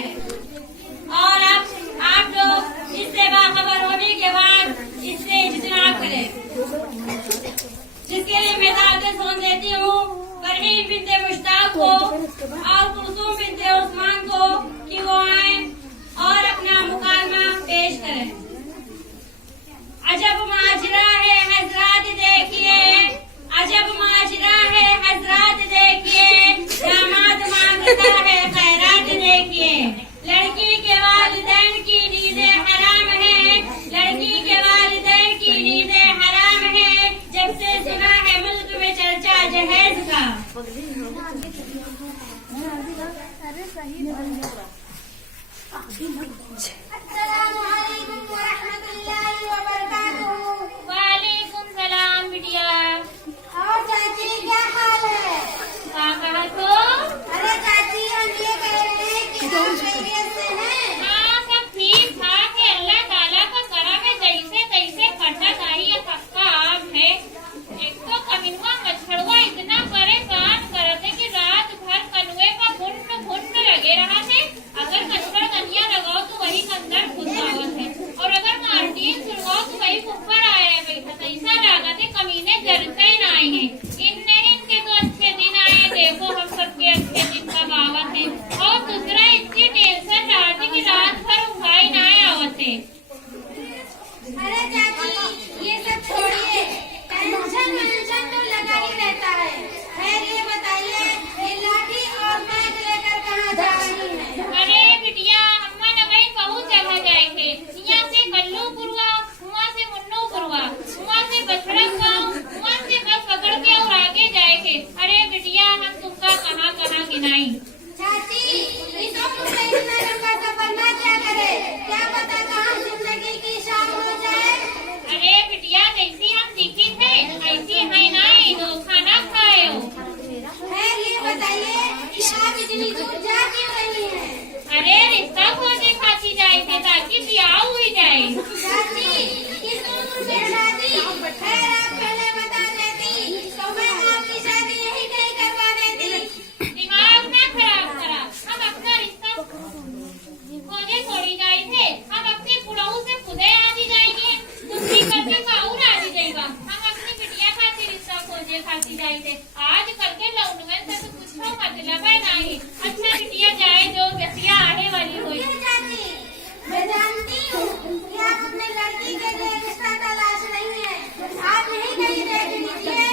है। और अब आप लोग इससे बाखबर होने के बाद इससे इज्तिनाब करें, जिसके लिए मैं दावत देती हूँ परवीन बिन्ते मुश्ताक को और कुलसूम बिन्ते उस्मान को कि वो आए और अपना मुकालमा पेश करें। अजब माजरा है हजरात देखिए, अजब माजरा है हजरात देखिए, दामाद मांगता है खैरात देखिए। लड़की के वालिदैन की नींदें हराम है, लड़की के वालिदैन की नींदें हराम है, जब से सुना है मुल्क में चर्चा जहेज का। वालेकुम सलाम बिटिया। और चाची क्या हाल है? कहा तो? अरे चाची हम ये कह रहे हैं कि आप खैरियत से हैं? हाँ सब ठीक ठाक है, अल्लाह ताला का करम है, जैसे तैसे कटक आई है, पक्का आम है। एक तो कमिनवा मच्छरवा इतना परेशान करते कि रात भर कनुए का भुन्न लगे रहा थे। अगर मच्छर कनिया लगाओ तो वही अंदर घुस आवत है, और अगर मार्टिन सुलगाओ तो वही ऊपर आया बैठा। ऐसा लागत है कमीने जरते न आए हैं। इनके तो अच्छे दिन आए, देखो हम सबके अच्छे दिन कब आवत है। और दूसरा इतनी टेंशन रहती कि रात भर उठाई न आवत है। अरे चाची ये सब छोड़िए, टेंशन तो लगा ही रहता है। खैर ये बताइए ये लाठी और बैग लेकर कहाँ जा रही हैं? अरे बिटिया अम्मा न गई बहुत जगह जाए थे, यहाँ से कल्लूपुरवा, वहाँ से मुन्नूपुरवा, वहाँ से बछड़ा गाँव, वहाँ से बस पकड़ के और आगे जाए थे। अरे बिटिया हम तुमका कहाँ कहाँ गिनाई। चाची इस उम्र में इतना लंबा सफर ना क्या करे, क्या पता कहाँ जिंदगी की शाम हो जाए। अरे बिटिया जैसी हम दिखी थे ऐसी है नहीं, दो खाना खाए हो। खैर ये बताइए कि आप इतनी दूर जा क्यों रही हैं? अरे रिश्ता खोजने खाती जाए थे ताकि ब्याह हुई जाए। चाची इस उम्र में शादी? खैर आप पहले बता देती तो मैं आपकी शादी यही कहीं करवा देती। दिमाग ना खराब करा, हम अपना रिश्ता खोजे थोड़ी जाए थे, हम अपने पुड़ाऊ से खुदे आदि जाएंगे, दूसरी करके काउर आदि जाएगा। हम अपनी बिटिया खाती रिश्ता खोजे खाती जाए थे। आज कल के लौंडवन से तो कुछ मतलब है नहीं। अच्छा बिटिया जाए जो बसिया आने वाली हुई। चाची मैं जानती हूँ कि आप अपने लड़की के लिए रिश्ता तलाश रही हैं। आप यही कहीं देख लीजिए।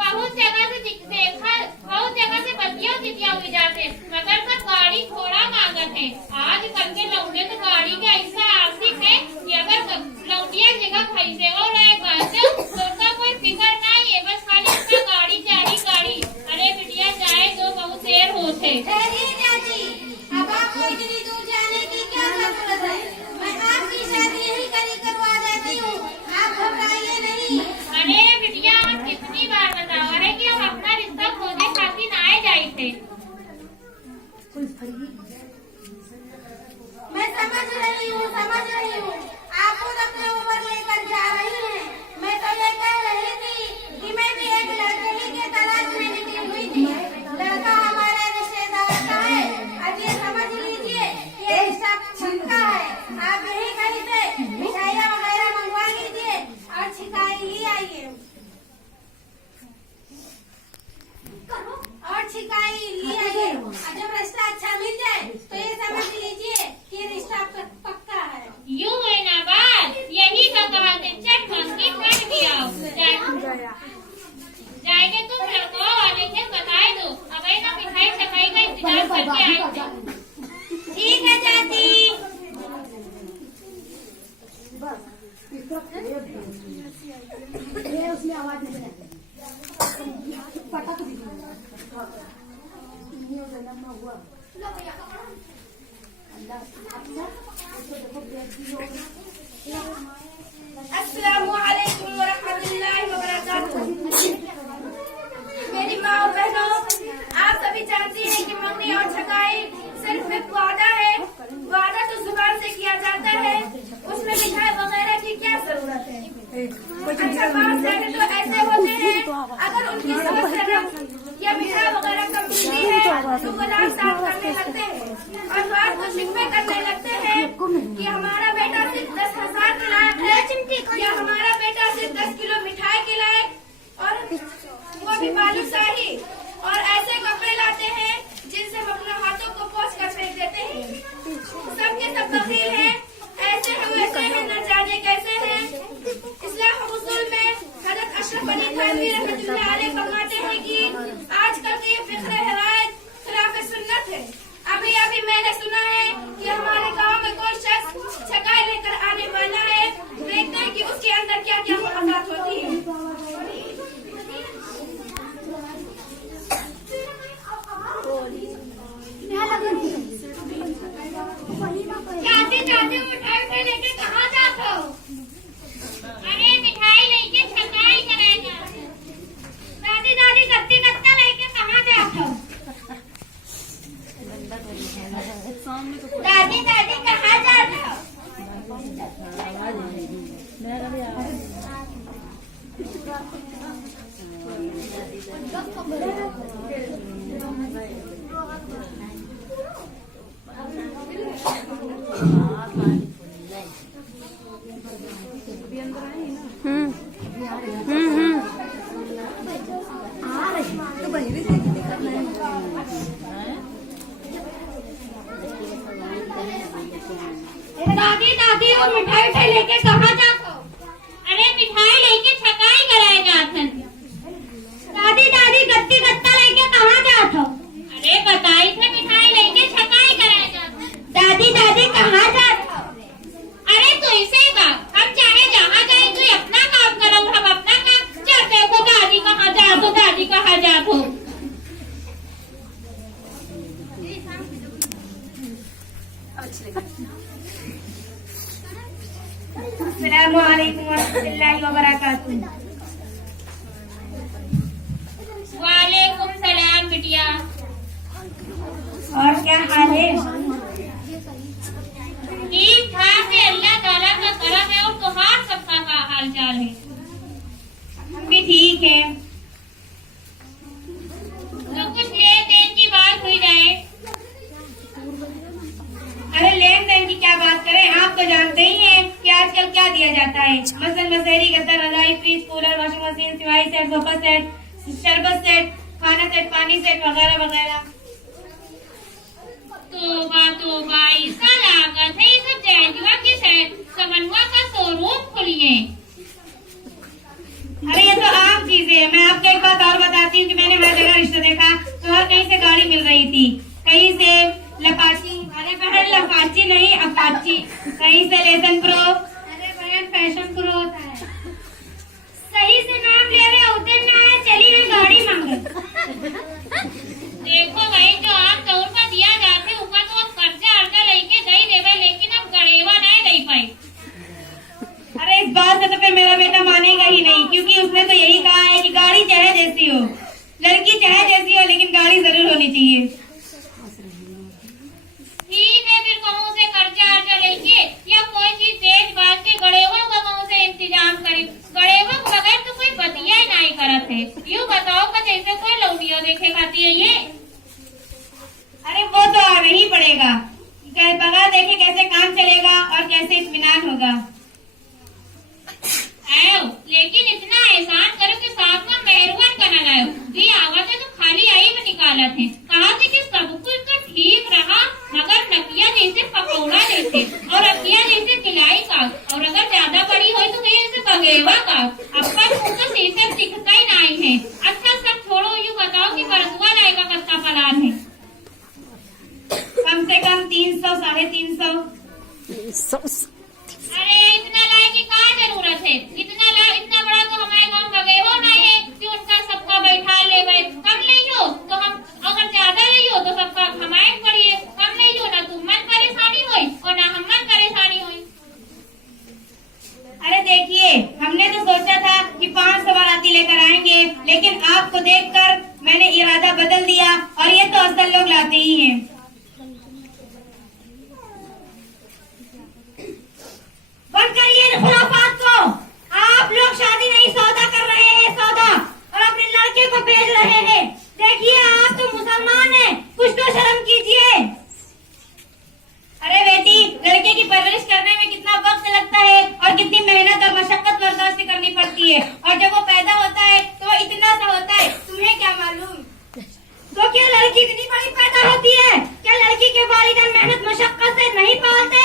बहुत जगह से देखा, बहुत जगह से बतिया दितिया हुई जाते, मगर सब गाड़ी थोड़ा मांगत है। आज कल के लौंडे तो गाड़ी के ऐसा आशिक है कि अगर लौंडिया जगह खरीदे और तो उसका कोई फिक्र नहीं है, बस खाली उसका गाड़ी चाहिए गाड़ी। अरे बिटिया जाए तो बहुत देर होते। ठहरिए चाची, अब आपको इतनी दूर जाने की क्या जरूरत है? मैं आपकी शादी यही कहीं करवा देती हूँ, आप घबराइए नहीं। अरे बिटिया हम कितनी बार बतावा है कि हम अपना रिश्ता खोजे खातिर आए जाए थे। मैं समझ रही हूँ आप खुद अपने उम्र लेकर जा रही हैं। मैं तो ये कह रही थी कि मैं भी एक लड़के ही के तलाश में निकली हुई थी। लड़का हमारे रिश्तेदार का है, अब ये समझ लीजिए ये रिश्ता पक्का है। आप यही कहीं से मिठाइयाँ वगैरह मंगवा लीजिए और छिकाई ही आइए और जब रिश्ता अच्छा मिल जाए तो ये समझ लीजिए कि ये रिश्ता पक्का है। यूँ है ना बात, यही तो कहा थे चट मंगी कर भी आओ। जाएंगे तुम लड़कों वाले के बताए दो, अब ना मिठाई सफाई का इंतजार करके आए। ठीक है चाची। उसमें आवाज नहीं पटा तो हुआ। अस्सलामु अलैकुम व रहमतुल्लाहि व बरकातुहू। मेरी माँ और बहनों, आप सभी जानती हैं कि मंगनी और छकाई सिर्फ एक वादा है। वादा तो जुबान से किया जाता है, उसमें मिठाई वगैरह की क्या जरूरत है। अच्छा बात सारे तो ऐसे होते हैं, अगर उनकी समझ से या मिठाई वगैरह कम मिलती है तो गुलाब साफ करने लगते हैं। दादी दादी कहाँ जाते हो? दादी दादी वो मिठाई उठाई लेके कहाँ जाते हो? अरे मिठाई लेके छकाई कराए जाथन। दादी दादी गत्ती गत्ता लेके कहाँ जाते हो? अरे बताई थे मिठाई लेके छकाई कराए जाथन। दादी दादी कहाँ जाते हो? अरे तो इसे का हम चाहे जहाँ जाए तू अपना काम करो, हम अपना काम चलते हो। दादी कहाँ जा तो दादी कहाँ जा तो। अस्सलामुअलैकुम वरहमतुल्लाहि वबरकातुहू। वालेकुम सलाम बिटिया। और क्या हाल है? ठीक ठाक है, अल्लाह ताला का करम है और तुम्हार सबका का हाल चाल है? हम भी ठीक है। तो कुछ लेन देन की बात हुई जाए। अरे लेन देन की क्या बात करें, आप तो जानते ही हैं कि आजकल क्या दिया जाता है। मसलन मसहरी, गद्दा, रजाई, फ्रिज, कूलर, वॉशिंग मशीन, सिवाई सेट, सोफा सेट, शरबत सेट, खाना सेट, पानी सेट वगैरह वगैरह। तोबा ऐसा लागत है ये सब जैजुआ के समन्वा का शोरूम खुलिए। अरे ये तो आम चीज है। मैं आपको एक बात और बताती हूँ कि मैंने हर जगह रिश्ता देखा तो हर कहीं से गाड़ी मिल रही थी। कहीं से लपाची, अरे बहन लपाची नहीं अपाची, कहीं से लेसन प्रो, अरे बहन पैशन प्रो होता है। सही से नाम ले रहे होते ना, चली हुई गाड़ी मांगे। देखो भाई जो आम तौर पर दिया जाते ऊपर तो कर्जा अर्जा लेके दई देवे, लेकिन अब गड़ेवा नहीं दई पाई। अरे इस बात से तो फिर मेरा बेटा मानेगा ही नहीं, क्योंकि उसने तो यही कहा है कि गाड़ी चाहे जैसी हो, लड़की चाहे जैसी हो, लेकिन गाड़ी जरूर होनी चाहिए। ठीक है, फिर कहूँ से कर्जा अर्जा लेके या कोई चीज बेच बाज के गड़ेवा का कहूँ से इंतजाम करी। गड़ेवा के बगैर तो कोई बतिया ही नहीं करत है। यूँ बताओ कि जैसे कोई लौनियो देखे खाती है ये। अरे वो तो आना ही पड़ेगा, बगैर देखे कैसे काम चलेगा और कैसे इत्मीनान होगा। लेकिन इतना एहसान करो कि साथ में मेहरबान का न लाओ। जी आवत है तो खाली आई में निकाला थे। कहा थे कि सब कुछ तो ठीक रहा, मगर नकिया जैसे पकौड़ा जैसे और अकिया जैसे किलाई का, और अगर ज्यादा बड़ी हो तो जैसे बगेवा का। अपना मुंह तो शीशे दिखता ही नहीं है। अच्छा सब छोड़ो, यूँ बताओ कि बरसुआ लाएगा कत्ता पलान है? कम से कम 300 350। अरे इतना लाए की क्या जरूरत है? इतना बड़ा तो हमारे गाँव बगेवा नहीं है कि उनका सबका बैठा ले गए। कम नहीं हो तो हम, अगर ज्यादा नहीं हो तो सबका हमारे पड़िए। कम नहीं हो ना तुम मन परेशानी हुई और ना हम मन परेशानी हुई। अरे देखिए, हमने तो सोचा था कि 500 बाराती लेकर आएंगे, लेकिन आपको देखकर मैंने इरादा बदल दिया और ये तो असल लोग लाते ही हैं। बंद करिए इन खुराफात को। आप लोग शादी नहीं सौदा कर रहे हैं, सौदा, और अपने लड़के को बेच रहे हैं। देखिए आप तो मुसलमान हैं, कुछ तो शर्म कीजिए। अरे बेटी, लड़के की परवरिश करने में कितना वक्त लगता है और कितनी मेहनत और मशक्कत बर्दाश्त करनी पड़ती है, और जब वो पैदा होता है तो वो इतना सा होता है, तुम्हें क्या मालूम। तो क्या लड़की इतनी बड़ी पैदा होती है? क्या लड़की के वालिदैन मेहनत मशक्कत से नहीं पालते?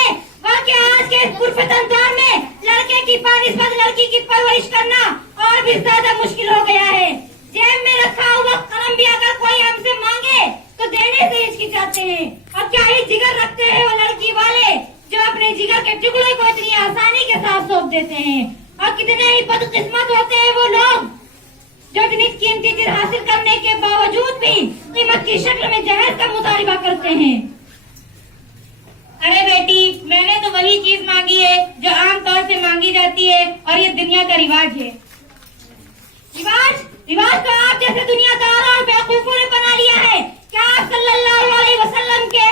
क्या आज के गुरफतन दौर में लड़के की बानिस्बत लड़की की परवरिश करना और भी ज्यादा मुश्किल हो गया है। जेब में रखा हुआ कलम भी अगर कोई हमसे मांगे तो देने से हिचकिचाते हैं, और क्या ही जिगर रखते हैं वो लड़की वाले जो अपने जिगर के टुकड़े को इतनी आसानी के साथ सौंप देते हैं। और कितने ही बदकिस्मत होते हैं वो लोग जो इतनी कीमती चीज हासिल करने के बावजूद भी कीमत की शक्ल में जहर का मुतालिबा करते हैं। अरे बेटी, मैंने तो वही चीज मांगी है जो आम तौर से मांगी जाती है, और ये दुनिया का रिवाज है। रिवाज तो आप जैसे दुनियादारों और बेवकूफों ने बना लिया है। क्या आप सल्लल्लाहु अलैहि वसल्लम के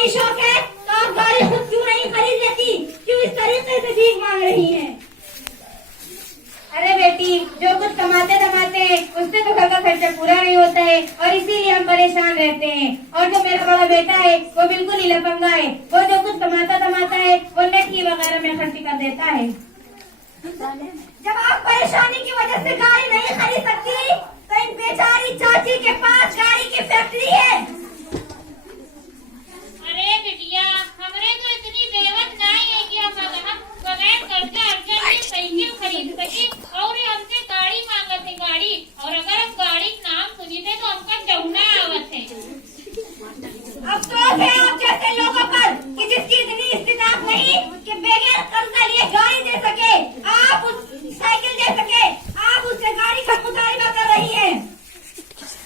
नहीं शौक है तो आप गाड़ी खुद क्यों नहीं खरीद लेती? क्यों इस तरीके से भीख मांग रही हैं? अरे बेटी, जो कुछ कमाते धमाते हैं उससे तो घर का खर्चा पूरा नहीं होता है और इसीलिए हम परेशान रहते हैं। और जो मेरा बड़ा बेटा है वो बिल्कुल ही लफंगा है। वो जो कुछ कमाता धमाता है वो नेकी वगैरह में खर्च कर देता है। जब आप परेशानी की वजह से गाड़ी नहीं खरीद सकती तो इन बेचारी चाची के पास गाड़ी की फैक्ट्री है। अरे बिटिया, हमरे तो इतनी बेवत नहीं है कि हम बगैर कर्जा अर्जा ये साइकिल खरीद सके और ये हमसे गाड़ी मांगत है गाड़ी। और अगर हम गाड़ी का नाम सुनी थे तो हमका जमुना आवत है। अफसोस है आप जैसे लोगों पर कि जिसकी इतनी इस्तिदात नहीं कि बगैर कर्जा लिए गाड़ी दे सके, आप उस साइकिल दे सके, आप उससे गाड़ी का मुतालबा कर रही हैं।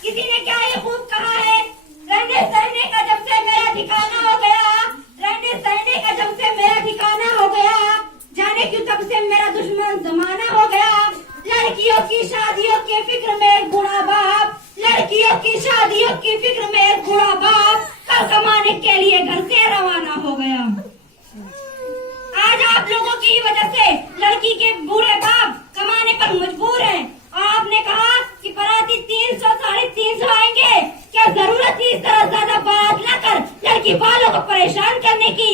किसी ने क्या ये खूब कहा है, रहने सहने का जब से मेरा ठिकाना हो गया, रहने सहने का जब से मेरा ठिकाना हो गया, जाने क्यों तब से मेरा दुश्मन जमाना हो गया। लड़कियों की शादियों की फिक्र में एक बूढ़ा बाप, लड़कियों की शादियों की फिक्र में एक बूढ़ा बाप कल कमाने के लिए घर से रवाना हो गया। आज आप लोगों की वजह से लड़की के बूढ़े बाप कमाने पर मजबूर हैं। आपने कहा कि बाराती 300 350 आएंगे, क्या जरूरत थी इस तरह ज्यादा बारात लाकर लड़की वालों को परेशान करने की?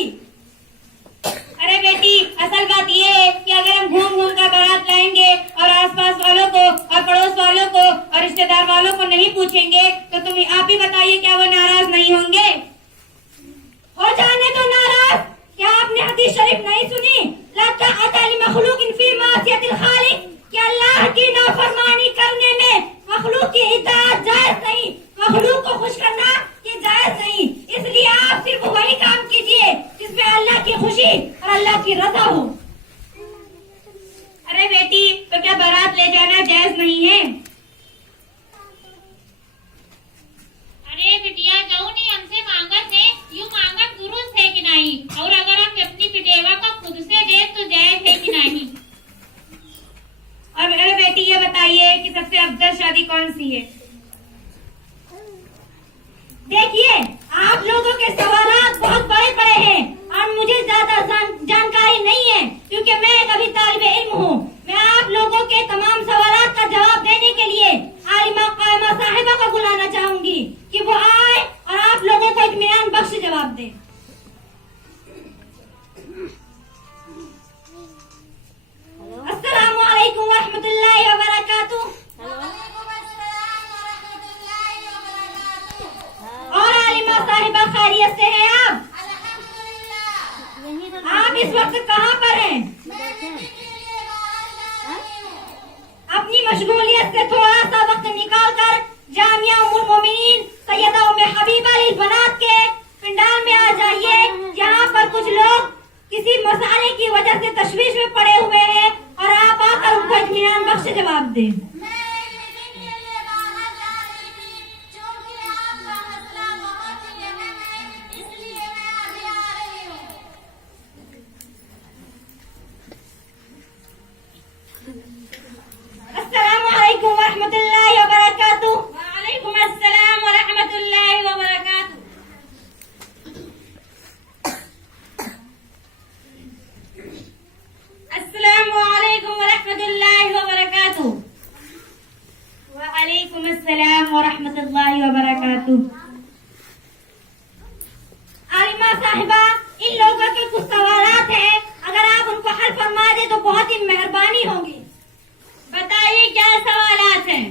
अरे बेटी, असल बात ये है कि अगर हम घूम घूम कर बारात लाएंगे और आसपास वालों को और पड़ोस वालों को और रिश्तेदार वालों को नहीं पूछेंगे तो तुम आप ही बताइए, क्या वो नाराज नहीं होंगे? हो जाने तो नाराज। क्या आपने हदीस शरीफ नहीं सुनी, ला ताअता लिमखलूकिन फी मासियतिल खालिक, कि अल्लाह की नाफरमानी करने में मखलूक की इताअत जायज नहीं, मखलूक को खुश करना ये जायज नहीं। इसलिए आप सिर्फ वही काम कीजिए जिसमें अल्लाह की खुशी और अल्लाह की रजा हो। अरे बेटी, तो क्या बारात ले जाना जायज नहीं है? अरे बिटिया, जो नहीं हमसे मांगत है यूँ मांगत दुरुस्त है कि नहीं? और अगर हम अपनी पिटेवा का खुद से दे तो जायज है कि नहीं? और अरे बेटी, ये बताइए कि सबसे अफजल शादी कौन सी है? देखिए, आप लोगों के सवालात बहुत बड़े बड़े हैं और मुझे ज्यादा जानकारी नहीं है क्योंकि मैं एक अभी तालिबे इल्म हूँ। मैं आप लोगों के तमाम सवालात का जवाब देने के लिए आलिमा कायमा साहिबा को बुलाना चाहूंगी कि वो आए और आप लोगों को इत्मीनान बख्श जवाब दे। अस्सलामु अलैकुम वरहमतुल्लाहि वबरकातुह। और आलिमा साहिबा खैरियत से हैं आप? आप इस वक्त कहाँ पर हैं? अपनी मशगूलियत से थोड़ा सा वक्त निकाल कर जामिया उम्मुल मोमिनीन सैयदा उम्मे हबीबा लिल बनात के पंडाल में आ जाइए। यहाँ पर कुछ लोग किसी मसाले की वजह से तशवीश में पड़े हुए हैं और आप आकर उनको इत्मीनान बख्श जवाब दें। अस्सलामु अलैकुम वरहमतुल्लाहि वबरकातुह। वालेकुम अस्सलाम व रहमतुल्लाहि व बरकातुह। अस्सलामु अलैकुम व रहमतुल्लाहि व बरकातुह। वालेकुम अस्सलाम व रहमतुल्लाहि व बरकातुह। आलिमा साहिबा, इन लोगों के कुछ सवालात हैं, अगर आप उनको हल फरमा दे तो बहुत ही मेहरबानी होगी। बताइए क्या सवालात हैं?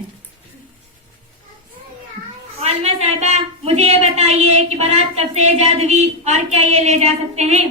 आलिमा साहिबा, मुझे ये बताइए कि बारात कब से इजाद हुई और क्या ये ले जा सकते हैं?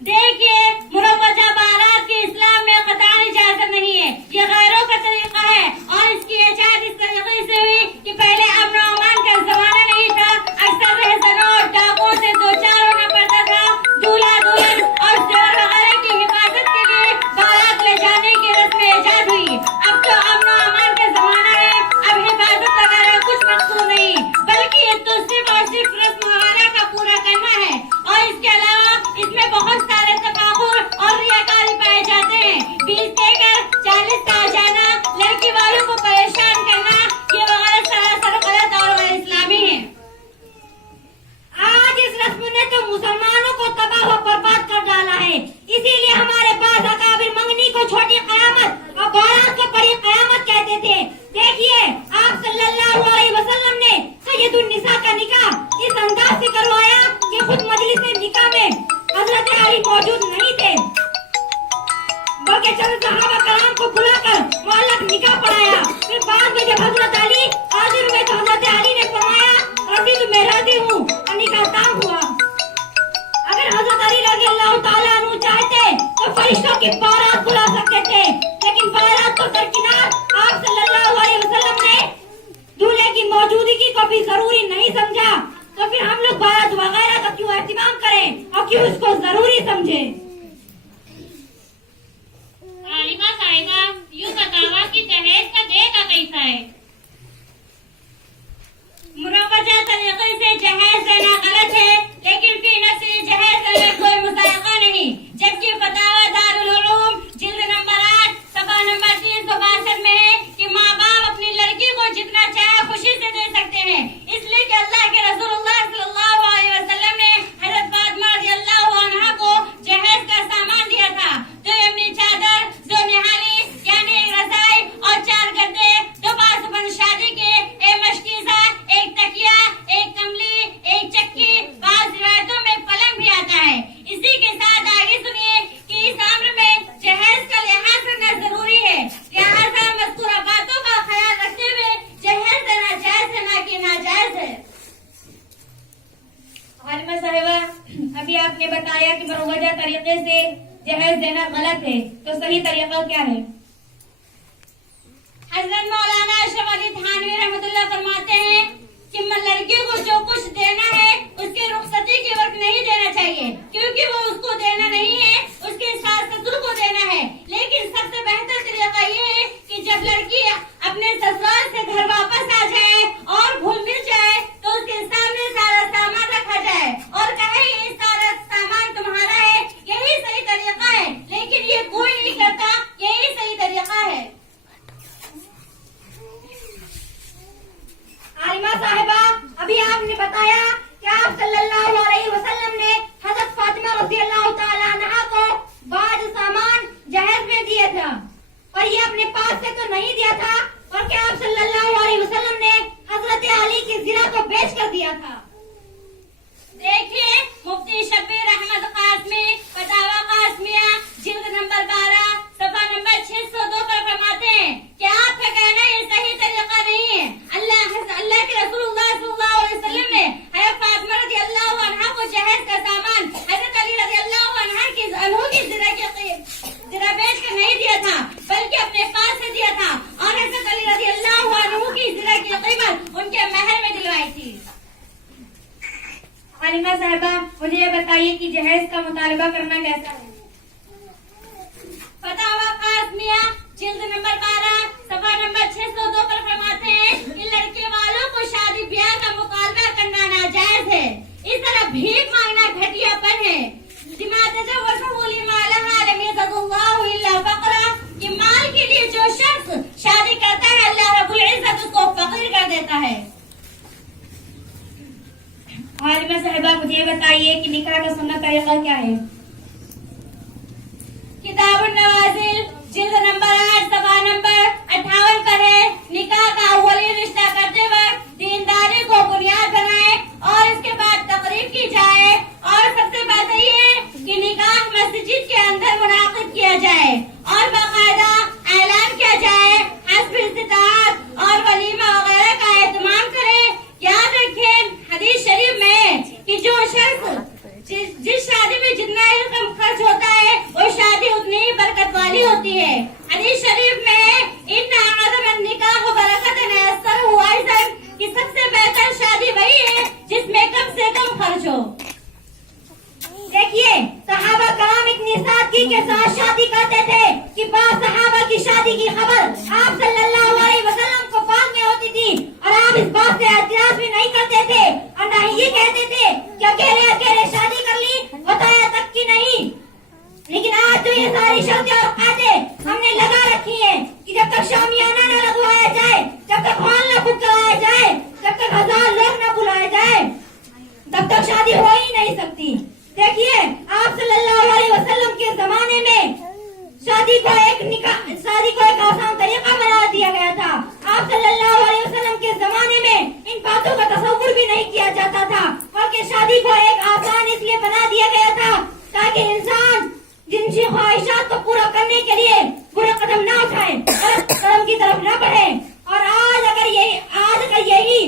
देखिए, मुरवजा बारात की इस्लाम में कतई इजाजत नहीं है, ये गैरों का तरीका है और इसकी इजाजत इस तरीके से हुई कि पहले अमन और अमान का जमाना नहीं था, अक्सर रहसनों और डाकुओं से दो चार होना पड़ता था। दूल्हा दुल्हन और जेवर वगैरह की हिफाजत के लिए बारात ले जाने की रस्म इजाद हुई। अब तो अमन और अमान का जमाना है, अब हिफाजत वगैरह कुछ मकसूद नहीं, बल्कि ये तो सिर्फ और सिर्फ रस्म वगैरह का पूरा करना है। और इसके अलावा इसमें बहुत सारे तकाबुर और रियाकारी पाए जाते हैं। 20 देकर करते थे। देखिए आप सल्लल्लाहु अलैहि वसल्लम ने सैयदुन निसा का निकाह इस अंदाज से करवाया कि खुद मजलिस निकाह में हजरत अली मौजूद नहीं थे, बल्कि चंद सहाबा कराम को बुलाकर मुअल्लक निकाह पढ़ाया। फिर बाद में जब हजरत अली हाजिर हुए तो हजरत अली ने फरमाया रज़ी तो मैं राजी हूँ, और निकाह ताम हुआ। अगर हजरत अली रज़ियल्लाहु ताला अन्हु चाहते तो फरिश्तों की बारात बुला सकते थे, लेकिन बारात तो दरकिनार आप सल्लल्लाहु अलैहि वसल्लम ने दूल्हे की मौजूदगी को भी जरूरी नहीं समझा, तो फिर हम लोग बारात वगैरह का क्यों एहतिमाम करें और क्यों इसको जरूरी समझे। आलिमा साहिबा, यूँ बतावा कि जहेज का देगा कैसा है? मुरवजा तरीके से जहेज देना गलत है, लेकिन फी नफ्सी जहेज देने कोई मुसायका नहीं। जबकि फतावा दारुल उलूम जिल्द नंबर 8 सफा नंबर 362 में है कि माँ बाप अपनी लड़की को जितना चाहे खुशी से दे सकते हैं, इसलिए कि अल्लाह के रसूलुल्लाह सल्लल्लाहु अलैहि वसल्लम ने हज़रत फातिमा रज़ियल्लाहु अन्हा को जहेज का सामान दिया था। तो अपनी चादर, दो निहाली यानी एक रज़ाई और 4 गद्दे, 2 बासुबंद शादी के, एक मशकीज़ा, एक तकिया, एक कमली, एक चक्की, बाज़ रिवायतों में पलंग भी आता है। इसी के साथ आगे सुनिए कि इस अम्र में जहेज का लिहाज रखना जरूरी है, लिहाजा मज़कूरा बातों का ख्याल रखते हुए जहेज देना जायज है, ना कि नाजायज है। आलिमा साहिबा, अभी आपने बताया कि मुरवजा तरीके से जहेज देना गलत है, तो सही तरीका क्या है? हज़रत मौलाना अशरफ अली थानवी रहमतुल्लाह फरमाते हैं कि लड़की को जो कुछ देना है उसके रुखसती के वक्त नहीं देना चाहिए, क्योंकि वो उसको देना नहीं है, उसके सास ससुर को देना है। लेकिन सबसे बेहतर तरीका ये है कि जब लड़की अपने ससुराल से घर वापस आ जाए और घुल मिल जाए तो उसके सामने सारा सामान रखा जाए और कहे ये सारा सामान तुम्हारा है, यही सही तरीका है। लेकिन ये कोई नहीं करता, यही सही तरीका है। आलिमा साहिबा, अभी आपने बताया कि आप सल्लल्लाहु अलैहि वसल्लम ने हज़रत फातिमा रज़ियल्लाहु ताला अन्हा को बाज सामान जहेज में दिया था, और ये अपने पास से तो नहीं दिया था, बल्कि आप सल्लल्लाहु अलैहि वसल्लम ने हजरत अली की ज़िना को बेच कर दिया था। देखिए मुफ्ती शब्बीर अहमद कासमी फतावा कासमिया जिल्द नंबर 12 सफा नंबर 602 पर फरमाते हैं कि आपका कहना ये सही तरीका नहीं है। अल्लाह के रसूलुल्लाह सल्लल्लाहु अलैहि वसल्लम ने हज़रत फातिमा रज़ियल्लाहु अन्हा को जहेज का सामान हज़रत अली रज़ियल्लाहु अन्हा की ज़िना बेच कर नहीं दिया था, बल्कि अपने पास से दिया था, और हज़रत अली रज़ियल्लाहु अन्हु की ज़िना की कीमत उनके महल में दिलवाई थी। आलिमा साहिबा, मुझे ये बताइए कि जहेज का मुतालबा करना कैसा है? फतावा कासमिया जिल्द नंबर 12 सफा नंबर 602 पर फरमाते हैं कि लड़के वालों को शादी ब्याह का मुतालबा करना नाजायज है। इस तरह भीख मांगना घटियापन है। कि माल के लिए जो शख्स शादी करता है अल्लाह रब्बुल इज्जत उसको फकीर कर देता है। आलिमा साहिबा, मुझे बताइए कि निकाह का सुन्नत तरीका क्या है? किताबुन नवाजिल जिल्द नंबर 8 सफा नंबर 58 पर है, निकाह का अव्वली रिश्ता करते वक्त दीनदारी को बुनियाद बनाए और इसके बाद तकरीब की जाए, और सबसे बात ये है कि निकाह मस्जिद के अंदर मुनाकिद किया जाए और बाकायदा ऐलान किया जाए, हस्ब इस्तिताअत और वलीमा वगैरह का एहतमाम करें। याद रखें हदीस शरीफ में कि जो शख्स जिस शादी में जितना रकम खर्च होता है वो शादी उतनी ही बरकत वाली होती है। हदीस शरीफ में इन्ना आज़म निकाह बरकतन अयस्सर हुआ कि सबसे बेहतर शादी वही है जिसमें कम से कम खर्च हो। देखिए सहाबा कराम इतनी सादगी के साथ शादी करते थे कि बाद सहाबा की शादी की खबर आप सल्लल्लाहु अलैहि वसल्लम को बाद में होती थी, और आप इस बात से एतराज भी नहीं करते थे, और न ही ये कहते थे कि अकेले अकेले शादी कर ली, बताया तक की नहीं। लेकिन आज तो ये सारी शर्तें और कायदे हमने लगा रखी है कि जब तक शामियाना न लगवाया जाए, जब तक हॉल न बुक कराया जाए, जब तक 1000 लोग न बुलाए जाए, तब तक शादी हो ही नहीं सकती। देखिए आप सल्लल्लाहु अलैहि वसल्लम के जमाने में शादी को एक आसान तरीका बना दिया गया था। दिया जाता था और कि शादी को एक आसान इसलिए बना दिया गया था ताकि इंसान जिनकी ख्वाहिशात को पूरा करने के लिए बुरा कदम ना उठाए, गलत कदम की तरफ ना बढ़े। और आज अगर यही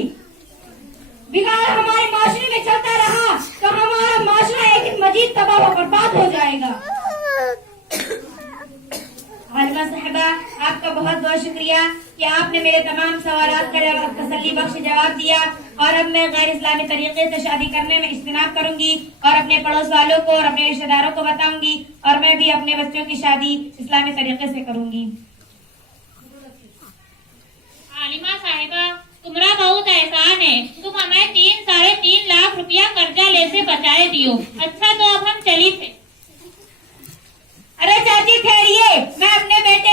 बिगाड़ हमारे माशरे में चलता रहा तो हमारा माशरा एक दिन मजीद तबाह व बर्बाद हो जाएगा। हालिमा साहिबा, आपका बहुत बहुत शुक्रिया कि आपने मेरे तमाम सवालात का तसल्ली बख्श जवाब दिया। और अब मैं गैर इस्लामी तरीके से शादी करने में इज्तनाब करूंगी और अपने पड़ोस वालों को और अपने रिश्तेदारों को बताऊंगी और मैं भी अपने बच्चों की शादी इस्लामी तरीके से करूंगी। हालिमा साहिबा, तुम्हारा बहुत एहसान है, तुम हमें 3-3.5 लाख रुपया कर्जा ले से बचाए दियो। अच्छा तो अब हम चली थे। अरे चाची ठहरिए, मैं अपने बेटे